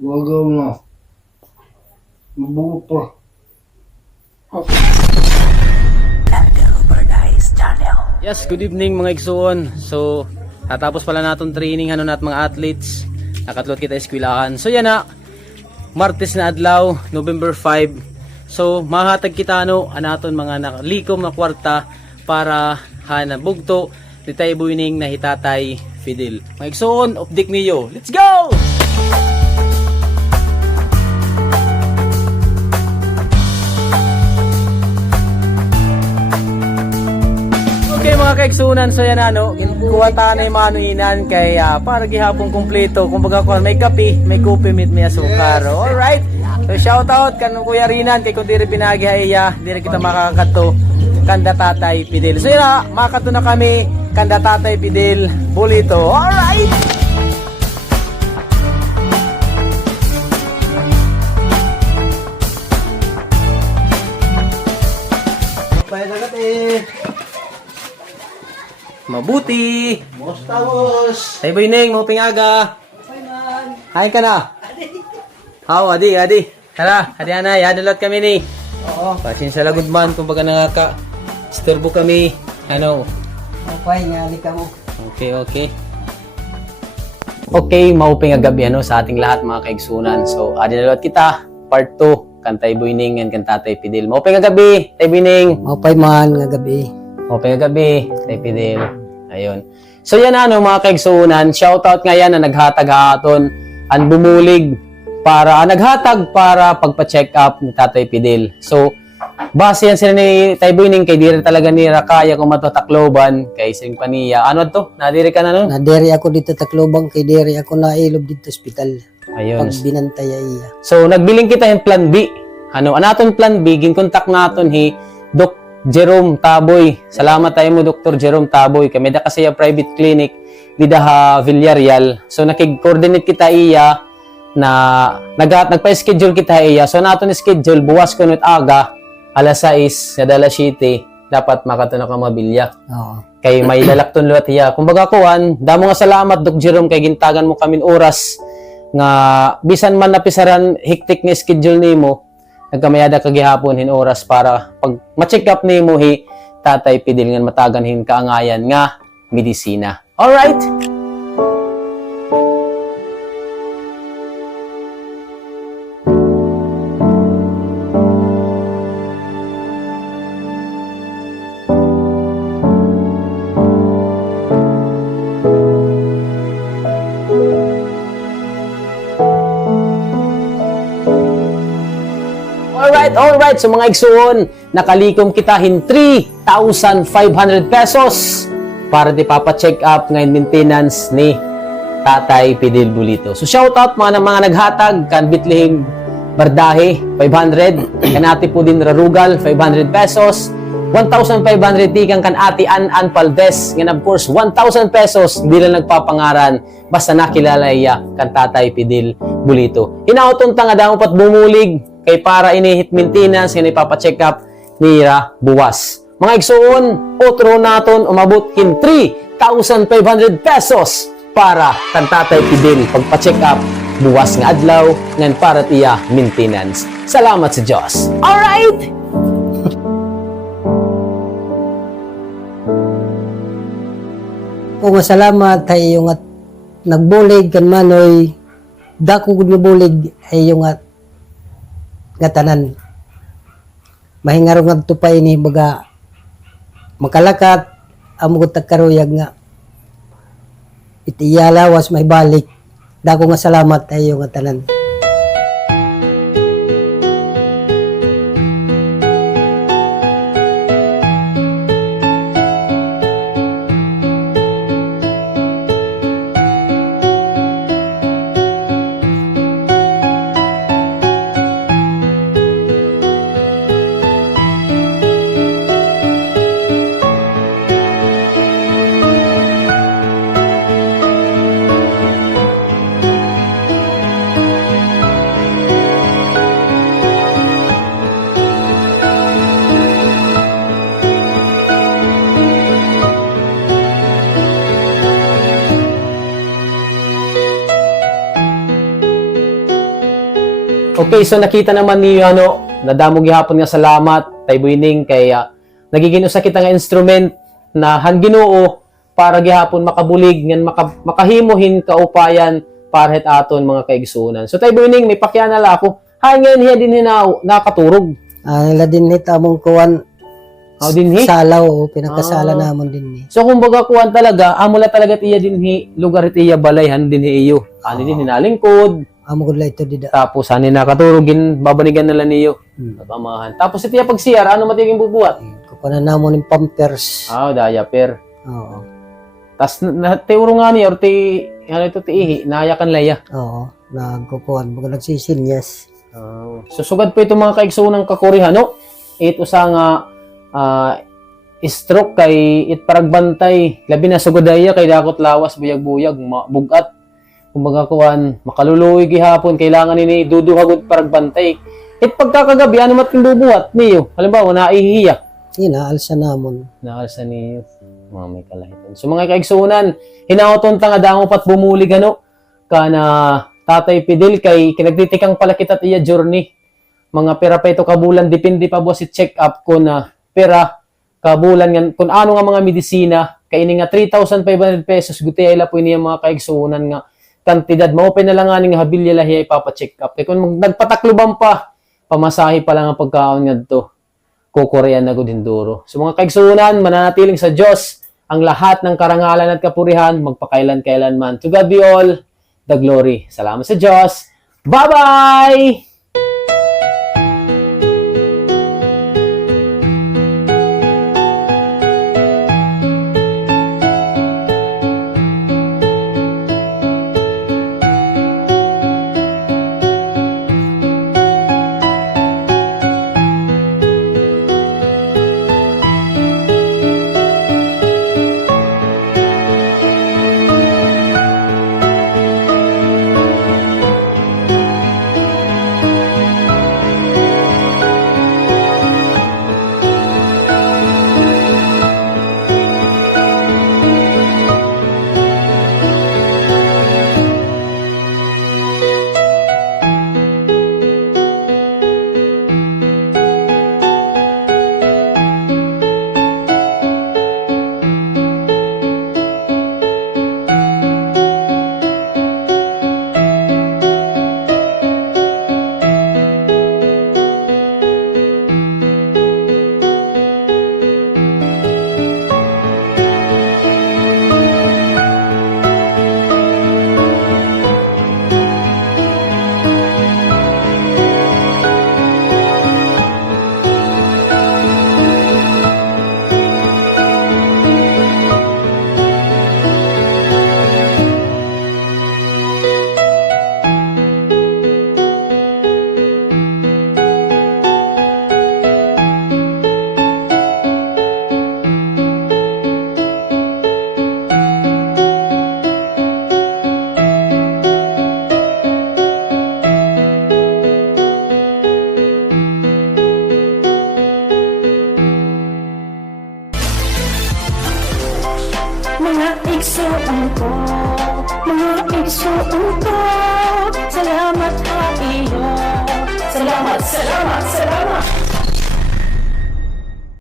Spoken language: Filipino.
Wagaw na. Mabuo pa. Yes, good evening mga igsoon. So, tatapos pala natin training nat mga athletes. Nakatlot kita eskwelahan. So yan na, Martes na adlaw, November 5. So, mahatag kita anaton mga nakalikom na kwarta para hanabugto ni tayo buining na hitatay Fidel. Mga igsoon, updik niyo. Let's go! Okay mga kaigsunan, so yan kuha tayo na yung manuhinan kay para gihapon kumpleto. Kumbaga ko may kape, may kopi, may asukar. Alright, so shout out kan Kuya Rinan kay kung diri pinagi iya, diri kita makakato kanda Tatay Fidel. So yan makakato na kami kanda Tatay Fidel Bulito. Alright! Paya nagat eh. Mabuti! Musta boss? Tay Boyning, mo pingaga. Hay ka na. How, adi. Tara, adi na, yadalot kami ni. Oo. Pasin sa lagod man, kumbaga istorbo kami. Pay nga ka mo. Okay. Okay, mauping agabi sa ating lahat mga kaigsunan. So, adi dalot kita, part 2, kantay Boyning and kantatay Fidel. Mauping agabi, Tay Boyning. Mapay man nga gabi. Mauping agabi, Tay Fidel. Ayun. So yan mga kaigsunan, shoutout nga yan na naghatag haton ang bumulig para naghatag para pagpa-check up ni Tatay Fidel. So base yan sila ni Tay Boyning kay diri talaga ni Rakaya kung matotakloban kay sing paniya. Ano to? Nadiri ka na nun? Nadiri ako dito Tacloban kay diri ako nailob dito ospital. Ayun. Pag binantaya iya. So nagbiling kita yung plan B. Anaton plan B, ginkontak naton Doc Jerome Taboy. Salamat tayo mo Dr. Jerome Taboy. Kami da kasi private clinic di daha Villarreal. So nakig-coordinate kita iya na nagpa-schedule kita iya. So naton schedule buwas ko nut aga alas 6 sa alas 7 dapat makatuna ka mabilya. Oo. Kay may lalakton luwat iya. Kumbaga kuan, damo nga salamat Dr. Jerome kay gintagan mo kamin oras nga bisan man napisaran hektik nga schedule nimo. Nagkamayada kagihapon oras para pag ma-check up nimo Tatay Fidel nga matagan kaangayan nga medisina. Alright? Alright, so mga igsuon, nakalikom kita 3,500 pesos para di papacheck up ngayon maintenance ni Tatay Fidel Bulito. So shout out mga naghatag kan Bethlehem Bardahe 500, kan Ate po din Rarugal 500 pesos, 1,500 tigang kan Ate An Paldes, and of course 1,000 pesos hindi lang nagpapangaran basta nakilala iya kan Tatay Fidel Bulito. Hinauton ta nga daw pat bumulig kay para inihit maintenance nga ipapacheck up nira buwas. Mga igsuon, otro naton umabot 3,500 pesos para kan Tatay Fidel pagpa-check up buwas nga adlaw ngan para tiya maintenance. Salamat sa Diyos. Alright! Kung salamat ay yung at nagbulig kan manoy dako gud nga bulig ay yung at nga tanan mahingarong nagtupay ni baga makalakat amugod tagkaruyag nga itiya lawas may balik dako nga salamat ayo nga tanan. Okay, so nakita naman ni nadamog gihapon nga salamat tay Buining kay nagiging usa kita nga instrument na han Ginoo para gihapon makabulig ngan makahimohin kaupayan para het aton mga kaigsunan. So tay Buining may pakyanala ako. Hay ngayon hiya din nakaturog. Nila din hit among kuwan Dinhi? salaw o pinakasala namon din ni. So kumbaga kuan talaga, amo la talaga tiya dinhi lugar it iya balayhan dinhi iyo. Ani din hinalingkod. Amo gud ito dida. Tapos ani nakaturugin babanigan nila niyo. Pamahan. Tapos itiya pag CR ano matiging bubuhat? Kukunan namon ng pampers. Diaper. Oo. Tas teuro nga ni or ti ano ito ti ihi, nayakan laya. Oo. Nagkukuhan mga nagsisinyas. So sugad po itong mga kaigsunan kakurihan no. Ito sa nga stroke kay it paragbantay labi na sugodaya kay dakot lawas buyag-buyag bugat. Kumbaga kuan makaluluoy gihapon kailangan ni duduhagod paragbantay. It pagkakagabi ano mat bubuhat niyo. Halimbawa naihiya. Inaalsa namon. Naalsa niyo. Mga may kalahitan. So mga kaigsunan, hinaoton ta nga dango pat bumulig kana Tatay Fidel kay kinagtitikang pala kita iya journey. Mga pera pa ito kabulan depende pa boss i-check up ko na pera kabulan nga kung ano nga mga medisina kay ini nga 3,500 pesos guti ay lapoy niya mga kaigsunan nga kantidad ma-open na lang nga ning habilya lahi ipapa-check up. Kay kung nagpatakluban pa pamasahe pa lang ang pagkaon ngadto. Kukorean na gud hinduro. So mga kaigsunan mananatiling sa Dios ang lahat ng karangalan at kapurihan magpakailan-kailanman. To God be all the glory. Salamat sa Diyos. Bye-bye! Mga igsuon ko, salamat ha iyo. Salamat, salamat, salamat.